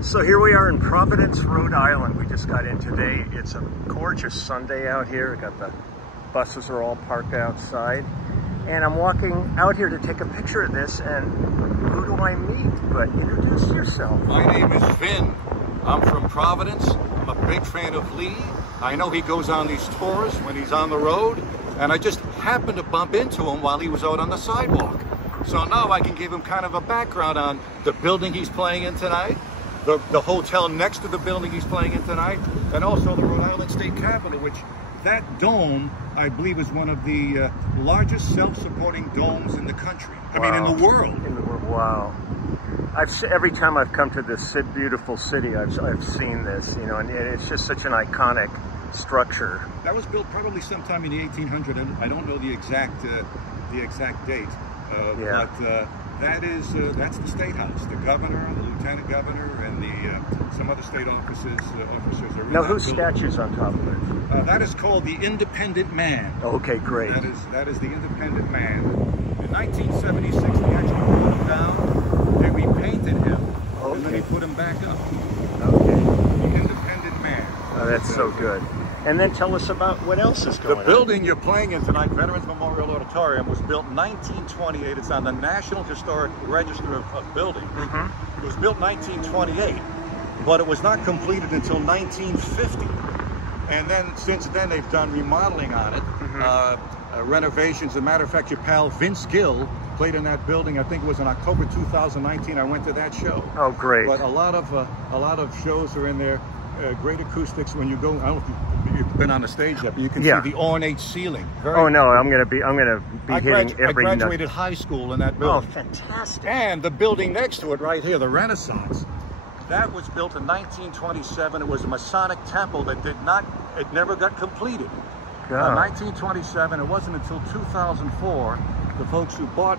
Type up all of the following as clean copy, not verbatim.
So here we are in Providence, Rhode Island. We just got in today. It's a gorgeous Sunday out here. We got the buses are all parked outside. And I'm walking out here to take a picture of this, and who do I meet? But introduce yourself. My name is Vin. I'm from Providence. I'm a big fan of Lee. I know he goes on these tours when he's on the road, and I just happened to bump into him while he was out on the sidewalk. So now I can give him kind of a background on the building he's playing in tonight, the hotel next to the building he's playing in tonight, and also the Rhode Island State Capitol, which that dome, I believe, is one of the largest self-supporting domes in the country. I mean, in the world. In the world, wow. Every time I've come to this beautiful city, I've seen this, you know, and it's just such an iconic structure. That was built probably sometime in the 1800s. I don't know the exact date, but that's the State House. The governor, the lieutenant governor, and some other state officers are in now, whose statue's on top of it? That is called the Independent Man. Okay, great. That is the Independent Man. In 1976, they actually put him down, and we painted him, and then they put him back up. Okay. The Independent Man. Oh, that's so good. And then tell us about what else is going on. The building you're playing in tonight, Veterans Memorial Auditorium, was built in 1928. It's on the National Historic Register of Buildings. It was built in 1928, but it was not completed until 1950. And then, since then, they've done remodeling on it, renovations. As a matter of fact, your pal Vince Gill played in that building. I think it was in October 2019. I went to that show. Oh, great! But a lot of shows are in there. Great acoustics when you go. I don't know if you've been on the stage yet, but you can see the ornate ceiling. Oh no, I'm gonna be hitting every. I graduated high school in that building. Oh, fantastic! And the building next to it, right here, the Renaissance, that was built in 1927. It was a Masonic temple that never got completed. In 1927. It wasn't until 2004 the folks who bought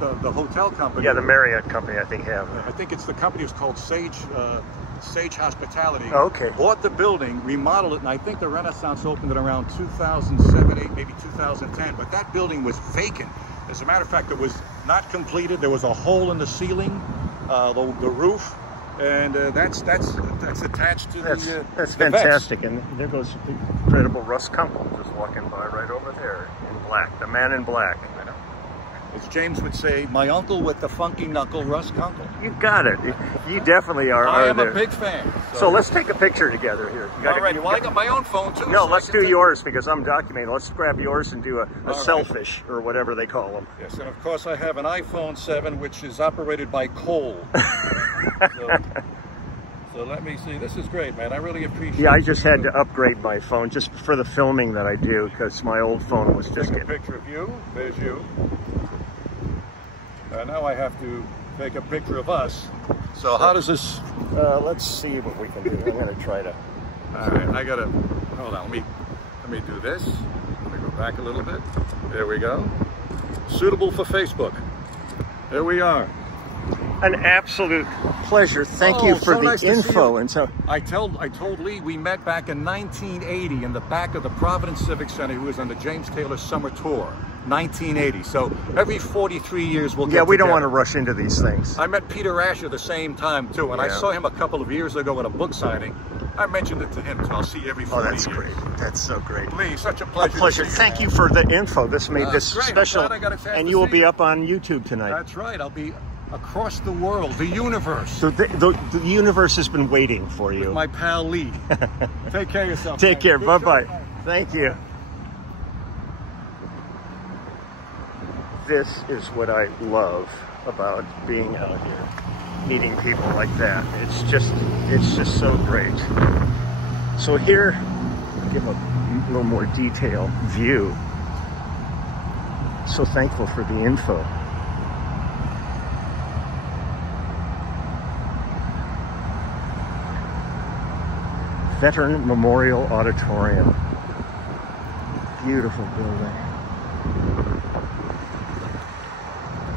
the hotel company. Yeah, the Marriott company, I think, I think it's the company was called Sage Hospitality. Oh, okay. Bought the building, remodeled it, and I think the Renaissance opened in around 2007, 8, maybe 2010. But that building was vacant. As a matter of fact, it was not completed. There was a hole in the ceiling, the roof, and that's attached to that's fantastic. And there goes the incredible Russ Kunkel just walking by right over there in black, the man in black. I know. As James would say, my uncle with the funky knuckle, Russ Kunkel. You got it. You definitely are. I am a big fan. So let's take a picture together here. All right. Well, I got my own phone too. No, let's do yours because I'm documenting. Let's grab yours and do a selfish or whatever they call them. Yes, and of course I have an iPhone 7 which is operated by coal. So let me see. This is great, man. I really appreciate it. Yeah, I just had to upgrade my phone just for the filming that I do because my old phone was just Take a picture of you. There's you. Now I have to take a picture of us. So how does this... let's see what we can do. I'm going to try to... All right, I got to... Hold on, let me do this. Let me go back a little bit. There we go. Suitable for Facebook. There we are. An absolute pleasure. Thank you for the info. And so I told Lee we met back in 1980 in the back of the Providence Civic Center. He was on the James Taylor Summer Tour, 1980. So every 43 years we'll get we together. don't want to rush into these things. I met Peter Asher the same time too, and I saw him a couple of years ago at a book signing. I mentioned it to him, so I'll see you every 40 years. Oh, that's great. That's so great. Lee, such a pleasure. A pleasure. Thank you for the info. This made this special. And you will be up on YouTube tonight. That's right. I'll be across the world, the universe. So the universe has been waiting for you. With my pal Lee. Take care of yourself. Take care. Bye-bye. Thank you. This is what I love about being out here, meeting people like that. It's just so great. So here, I'll give a little more detailed view. So thankful for the info. Veteran Memorial Auditorium. Beautiful building.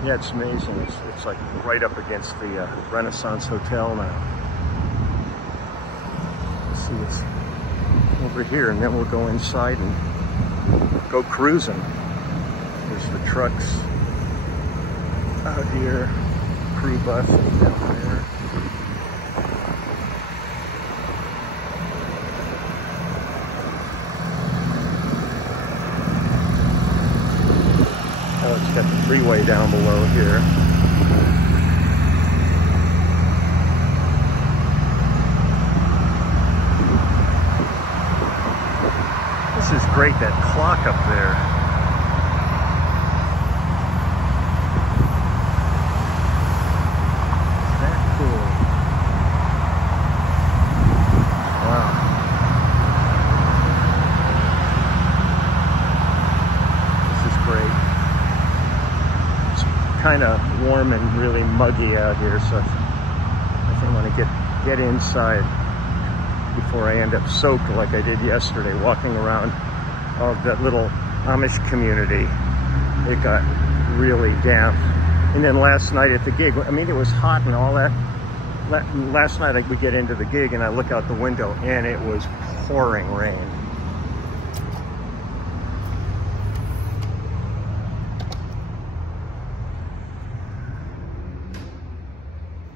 Yeah, it's amazing. It's like right up against the Renaissance Hotel now. Let's see, it's over here, and then we'll go inside and go cruising. There's the trucks out here, crew bus down there. freeway down below here. This is great, that clock up there. Is that cool? Wow. This is great. It's kind of warm and really muggy out here, so I think I want to get inside before I end up soaked like I did yesterday, walking around that little Amish community. It got really damp. And then last night at the gig, I mean, it was hot and all that. Last night we get into the gig and I look out the window and it was pouring rain.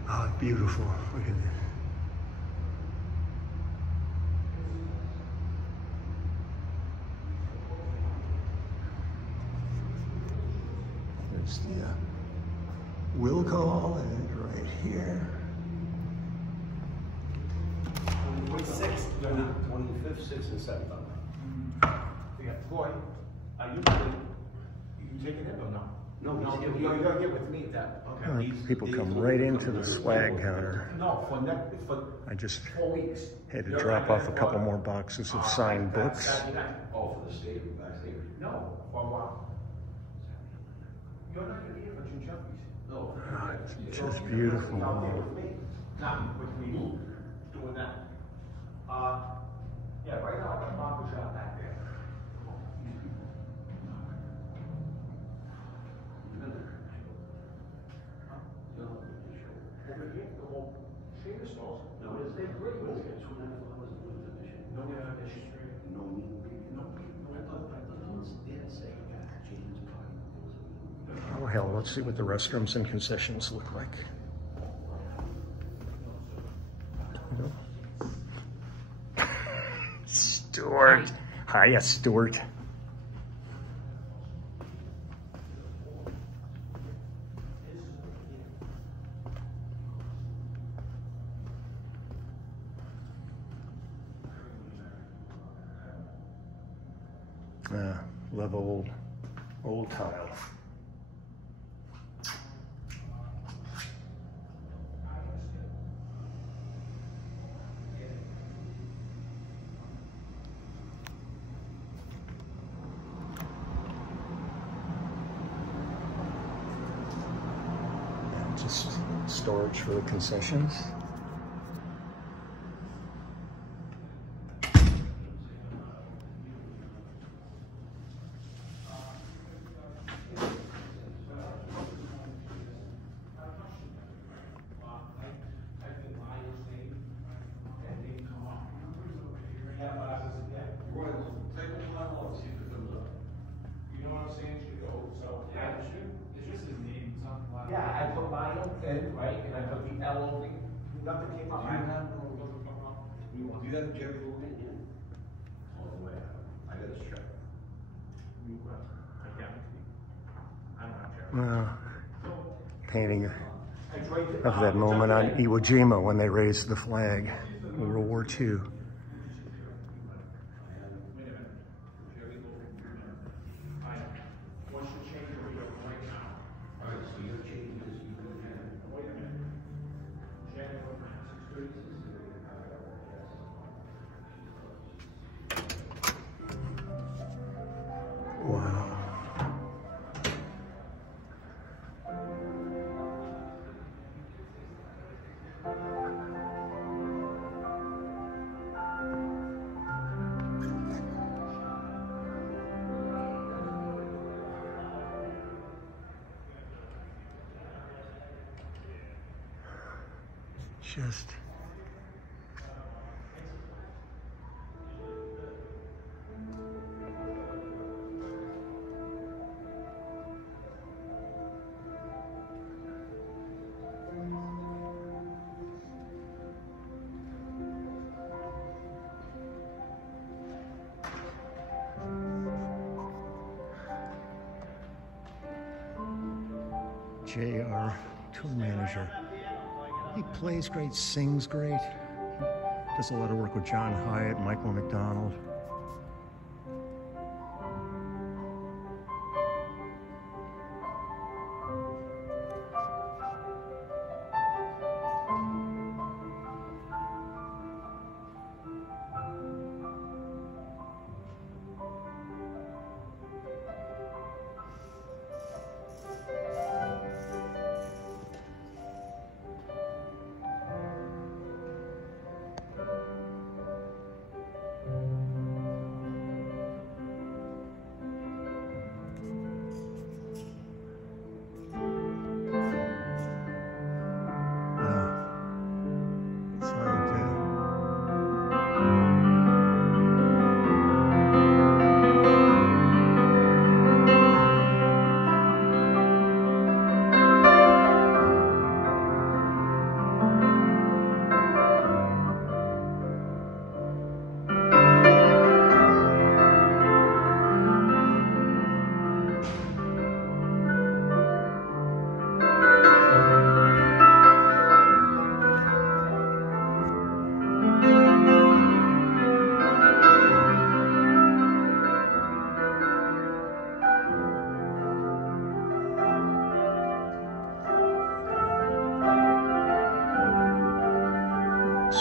Oh, beautiful. Look at this. There's the will call and right here. 26th, 25th, 6th, and 7th on that. We got Troy. You taking it or no? No, you gotta get with me at that. Okay. People come right into the swag counter. No, for I just 4 weeks. had to drop off a couple more boxes of signed books. Oh, for the state backstage? No, for a while. You're not gonna be here for June Jumpies. No. It's just beautiful. Out there with me. Not with me doing that. Yeah, right now I got a barber shop back there. Over here, the whole shaver stalls. No, it's there. Great. No, Oh hell, let's see what the restrooms and concessions look like. Stuart. Hiya, Stuart. Love old tile. And just storage for the concessions. Yeah, I put my own in, right, and I put the L over. Nothing came up. You want to do that, Jerry? All the way. I got a strap. Well, painting of that moment on Iwo Jima when they raised the flag in World War II. Wow. Just Jay, our tour manager. He plays great, sings great. Does a lot of work with John Hyatt, Michael McDonald.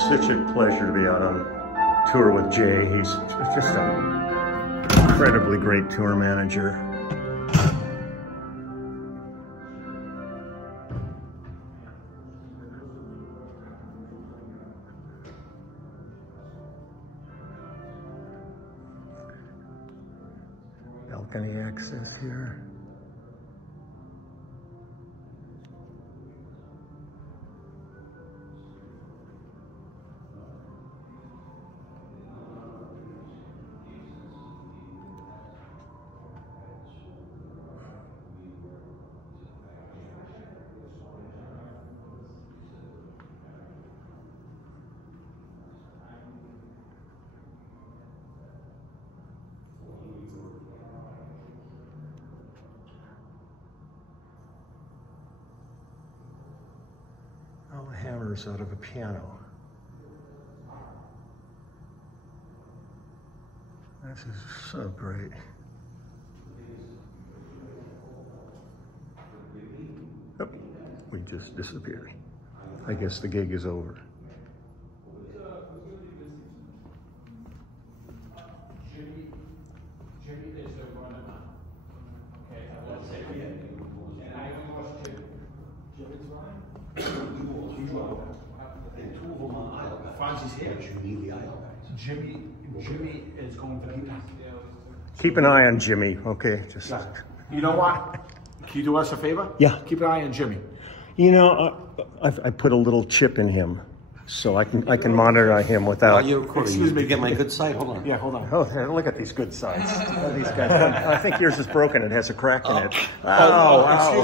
Such a pleasure to be out on tour with Jay. He's just an incredibly great tour manager. Balcony access here. All the hammers out of a piano. This is so great. Oh, we just disappeared. I guess the gig is over. Jimmy is going to keep. Keep an eye on Jimmy, okay? Just. You know what? Can you do us a favor? Yeah. Keep an eye on Jimmy. You know, I put a little chip in him, so I can monitor him without. Excuse me, get my good side. Hold on. Yeah, hold on. Oh, look at these good sides. These guys. I think yours is broken. It has a crack in it. Excuse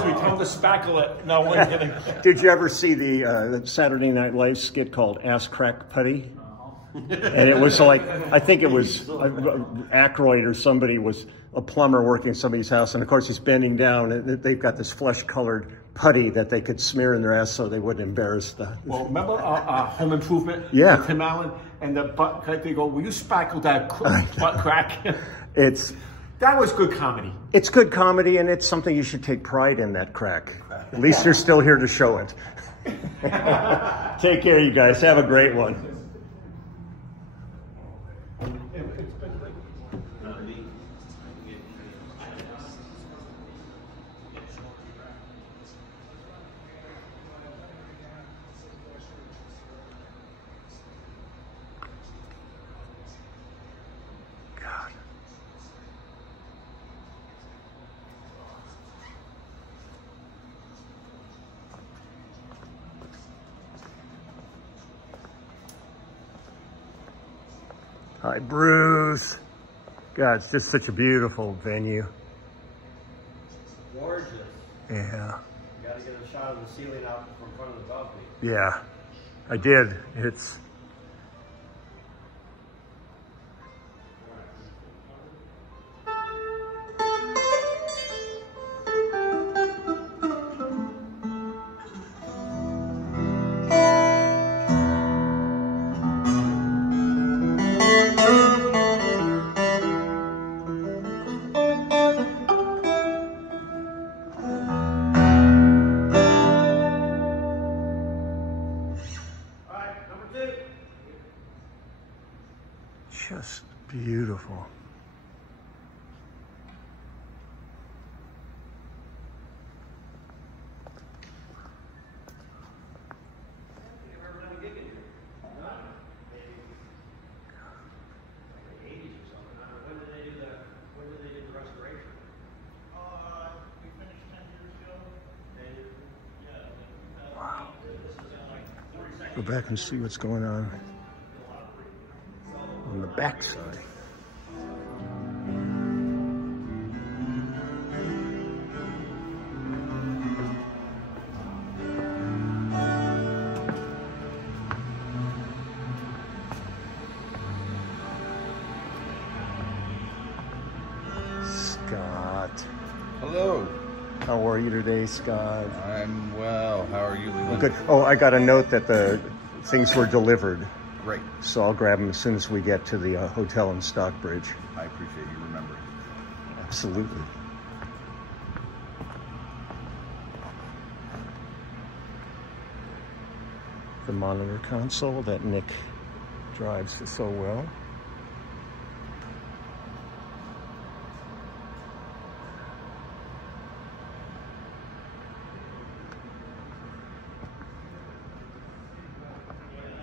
me. Tell him to spackle it. No, we're kidding. Did you ever see the Saturday Night Live skit called Ass Crack Putty? And it was like, I think it was Aykroyd or somebody was a plumber working in somebody's house, and of course he's bending down, and they've got this flesh-colored putty that they could smear in their ass so they wouldn't embarrass the... Well, remember Home Improvement? Yeah. With Tim Allen and the butt crack. They go, will you spackle that butt crack? That was good comedy. It's good comedy, and it's something you should take pride in, that crack. At least you're still here to show it. Take care, you guys. Have a great one. Hi, Bruce. God, it's just such a beautiful venue. Gorgeous. Yeah. You got to get a shot of the ceiling out from front of the balcony. Yeah, I did. It's... Just beautiful. Go back and see what's going on the backside. Scott. Hello. How are you today, Scott? I'm well. How are you, Leland? Good. Oh, I got a note that the things were delivered. Great. So I'll grab them as soon as we get to the hotel in Stockbridge. I appreciate you remembering. Absolutely. The monitor console that Nick drives so well.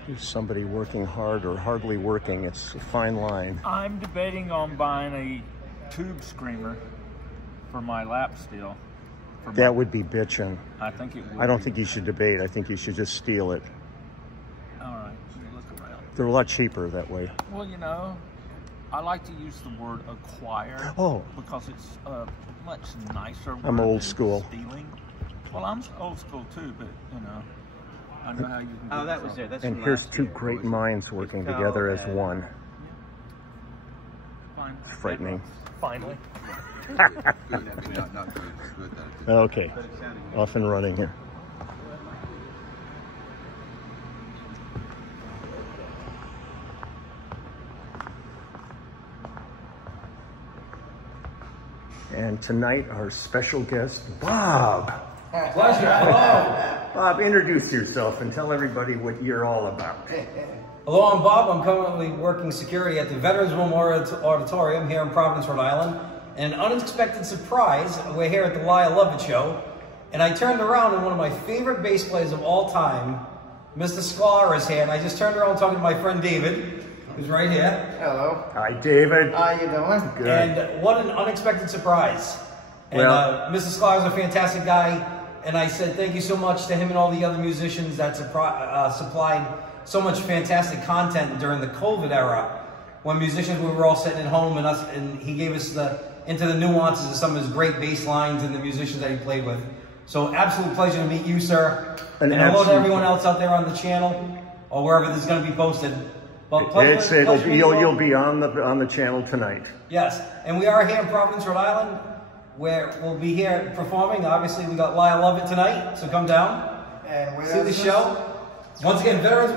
Here's somebody working hard or hardly working. It's a fine line. I'm debating on buying a tube screamer for my lap steel. That would be bitchin'. I think it would. I don't think you should debate. I think you should just steal it. All right, let me look around. They're a lot cheaper that way. Well, you know, I like to use the word acquire. Oh. Because it's a much nicer word I'm old than school. stealing. Well, I'm old school too, but you know, I know how you can. Oh, that was there. That's And from here's last two year. great minds working together as one. Fine. Frightening. Finally. Good. I mean, not good. Good that it Okay, off and running here. And tonight, our special guest, Bob. Pleasure. Hello. Bob, introduce yourself and tell everybody what you're all about. Hello, I'm Bob. I'm currently working security at the Veterans Memorial Auditorium here in Providence, Rhode Island. And an unexpected surprise, we're here at the Lie I Love It show. And I turned around and one of my favorite bass players of all time, Mr. Sklar, is here. And I just turned around talking to my friend David, who's right here. Hello. Hi, David. How you doing? Good. And what an unexpected surprise. And Well- Mr. Sklar is a fantastic guy. And I said thank you so much to him and all the other musicians that supplied so much fantastic content during the COVID era, when musicians we were all sitting at home and he gave us into the nuances of some of his great bass lines and the musicians that he played with. So absolute pleasure to meet you, sir. And hello to everyone else out there on the channel or wherever this is going to be posted. But pleasure to meet you all. You'll be on the channel tonight. Yes, and we are here in Providence, Rhode Island, where we'll be here performing. Obviously, we got Lie I Love It tonight, so come down, see the show. Once again, Veterans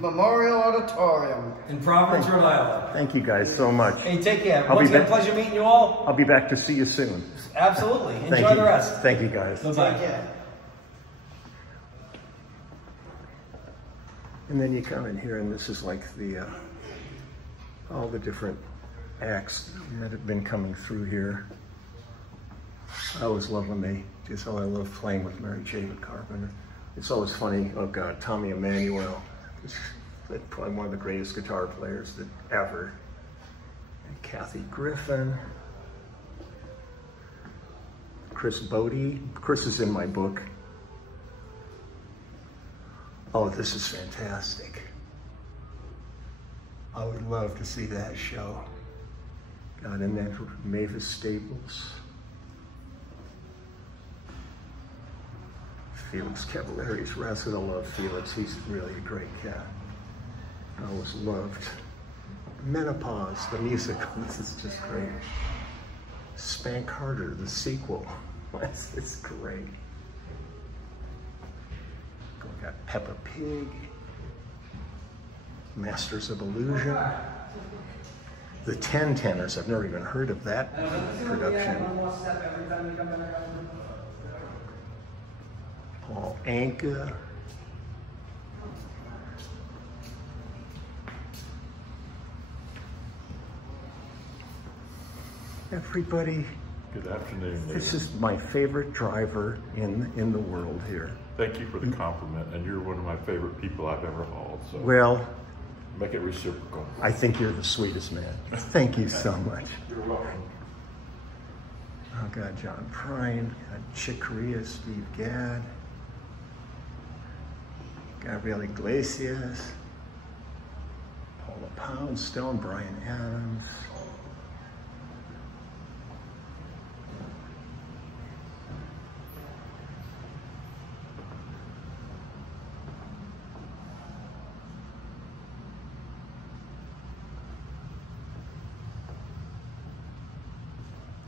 Memorial Auditorium in Providence, Rhode Island. Thank you guys so much. Hey, take care. I'll Once be again, back. pleasure meeting you all. I'll be back to see you soon. Absolutely. Thank Enjoy you. the rest. Thank you, guys. Bye-bye. Take care. And then you come in here, and this is like all the different acts that have been coming through here. I always love when they do so. I love playing with Mary J. Carpenter. It's always funny. Oh God, Tommy Emmanuel is probably one of the greatest guitar players ever. And Kathy Griffin, Chris Bodie. Chris is in my book. Oh, this is fantastic. I would love to see that show. God, and then Mavis Staples. Felix Cavalari's Razzle. I love Felix. He's really a great cat. I always loved Menopause, the musical. This is just great. Spank Harder, the sequel. It's great. We got Peppa Pig. Masters of Illusion. The Ten Tenors. I've never even heard of that production. Paul Anka. everybody. Good afternoon. This is my favorite driver in the world here. Thank you for the compliment, and you're one of my favorite people I've ever hauled. So Well, make it reciprocal. I think you're the sweetest man. Thank you so much. You're welcome. Oh God, John Prine, Chick Corea, Steve Gadd, Gabriel Iglesias, Paula Poundstone, Brian Adams.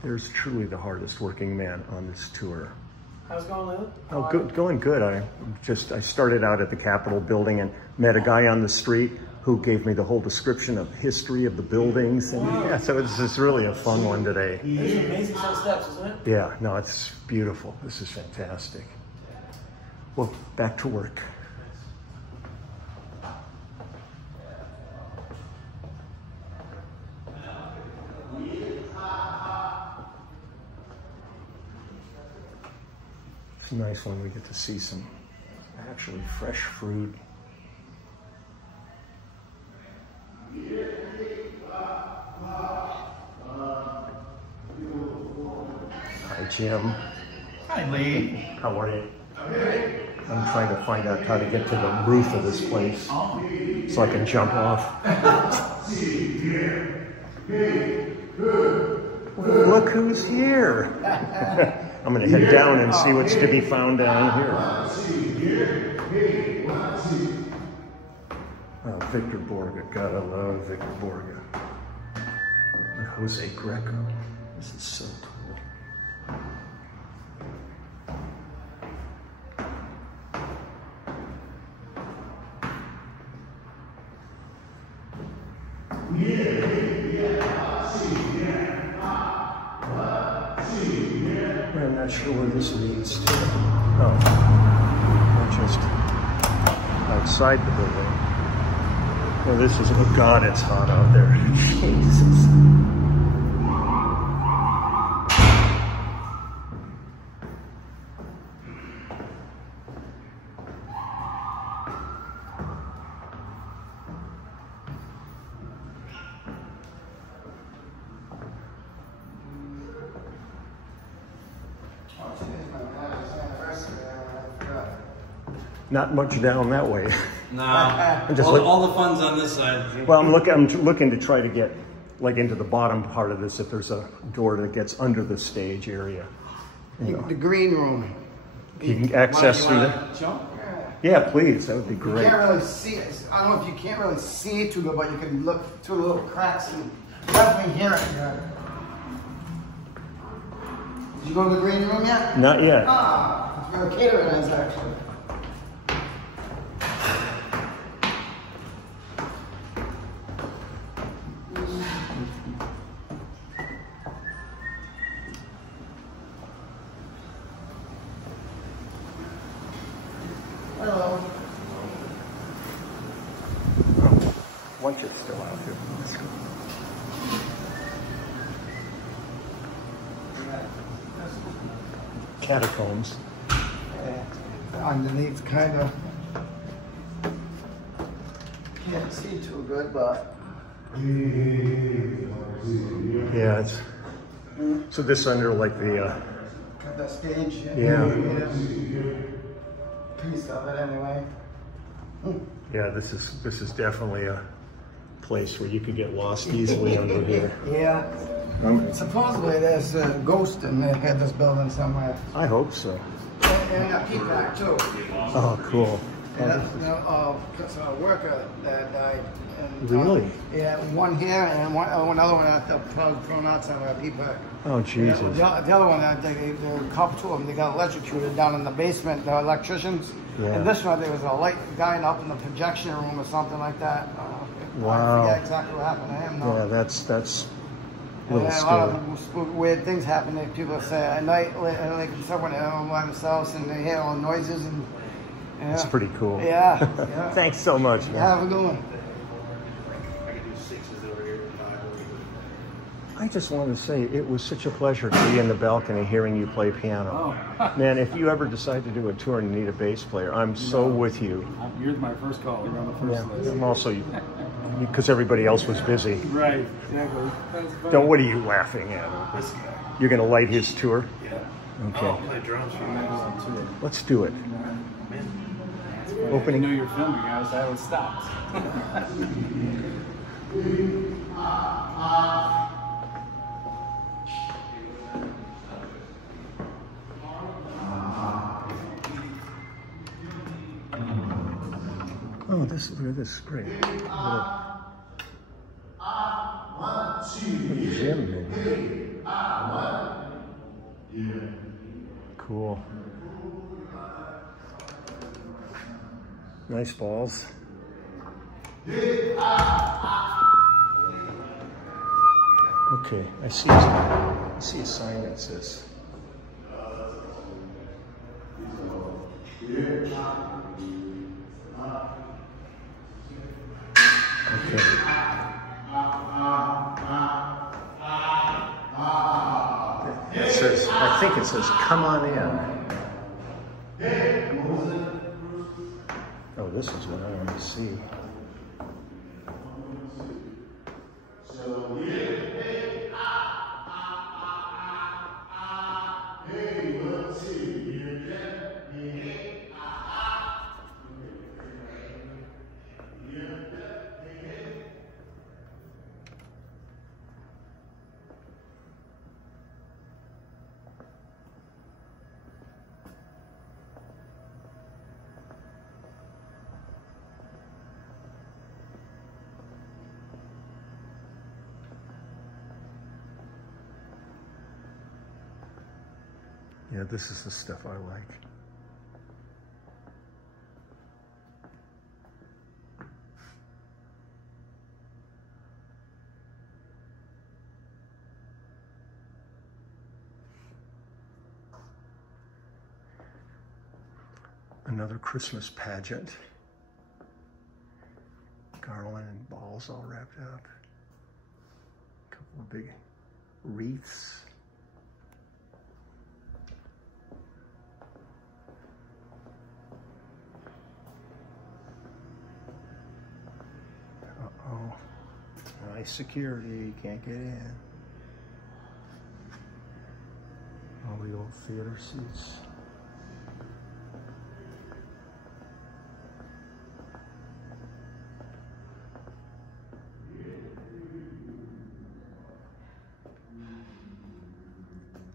There's truly the hardest working man on this tour. How's it going, Leland? Oh, good, going good. I started out at the Capitol building and met a guy on the street who gave me the whole description of history of the buildings. And yeah, so it's really a fun one today. It's an amazing set of steps, isn't it? Yeah, no, it's beautiful. This is fantastic. Well, back to work. It's nice when we get to see some actually fresh fruit. Hi, Jim. Hi, Lee. How are you? I'm trying to find out how to get to the roof of this place so I can jump off. Look who's here. I'm going to head down and see what's to be found down here. Oh, Victor Borga. God, I love Victor Borga. And Jose Greco. This is so cool. I'm not sure where this leads to. Oh, we're just outside the building. Well, this is, oh God, it's hot out there. Jesus. Not much down that way. Nah, just all the fun's on this side. Well, I'm looking to try to get like into the bottom part of this if there's a door that gets under the stage area. You know. The green room. You can access through that. Yeah, please. That would be You great. can't really see it. I don't know if you can't really see it too good, but you can look through the little cracks and definitely hear it. Yeah. Did you go to the green room yet? Not yet. Ah, it's where the catering is actually. Hello. Lunch is still out here. Let's go. Catacombs. Underneath, kind of. Can't see too good, but. Yeah, it's. So this under like the. Got that stage. Yeah. Piece of it anyway. Yeah, this is definitely a place where you could get lost easily under here. Yeah. Supposedly there's a ghost in this building somewhere. I hope so. And a peacock too. Oh, cool. And that's a worker that died. And, Really? Yeah, one here and another one that they'll probably thrown out somewhere, a peacock. Oh, Jesus. Yeah, the other one, the couple, two of them, they got electrocuted down in the basement, the electricians. Yeah. And this one, there was a light guy up in the projection room or something like that. Wow. I forget exactly what happened to him. No. Yeah, that's a little A lot of weird things happen. People say at night, like someone at home by themselves, and they hear all the noises. And yeah. That's pretty cool. Yeah. Yeah. Thanks so much, man. Have a good one. I can do 6s over here. I just wanted to say it was such a pleasure to be in the balcony hearing you play piano. Oh. Man, if you ever decide to do a tour and you need a bass player, I'm so with you. You're my first call. You're on the first list. I'm also, because everybody else was busy. Right, exactly. That's funny. Don't, what are you laughing at? You're going to light his tour? Yeah. Okay. Oh, my drums from that on tour. Let's do it. Man, Opening. I knew you were filming. I was stopped. Oh, this is great. Little gym, maybe. Cool. Nice balls. Okay, I see a sign that says. Okay. It says, I think it says, come on in. Oh, this is what I want to see. Yeah, this is the stuff I like. Another Christmas pageant. Garland and balls all wrapped up. A couple of big wreaths. Uh-oh. Nice security, can't get in. All the old theater seats.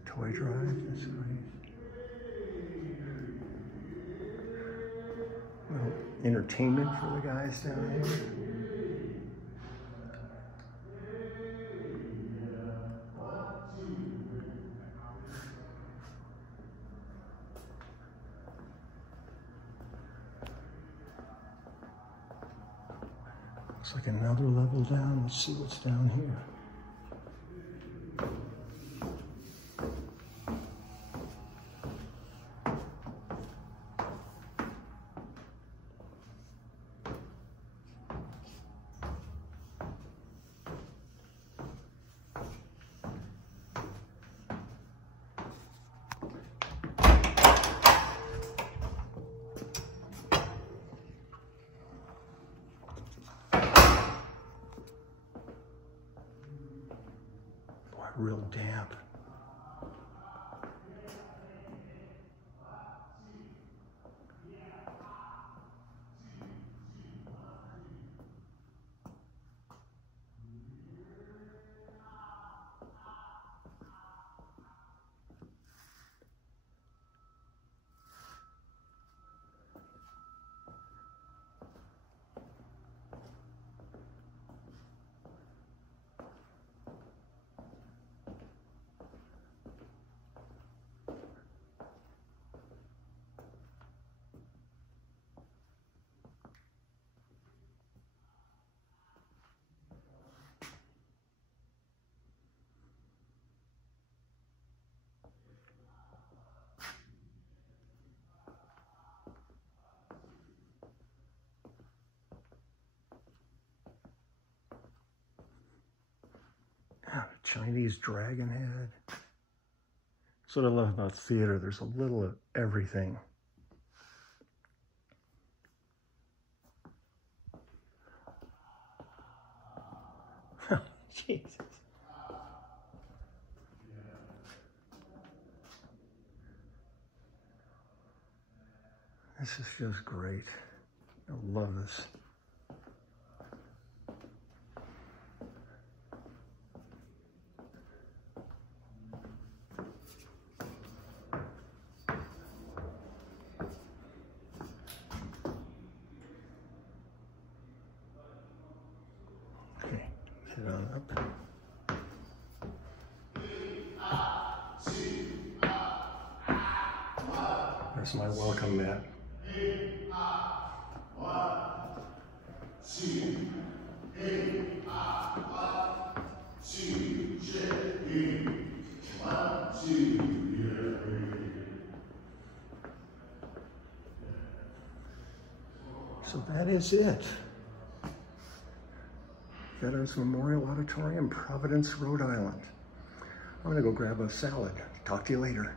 Toy drive, that's nice. Well, entertainment for the guys down here. Looks like another level down. Let's see what's down here. Real damp. Chinese dragon head. That's what I love about theater. There's a little of everything. Jesus. This is just great. I love this. Okay, head on up. There's my welcome mat. So that is it. Veterans Memorial Auditorium, Providence, Rhode Island. I'm gonna go grab a salad. Talk to you later.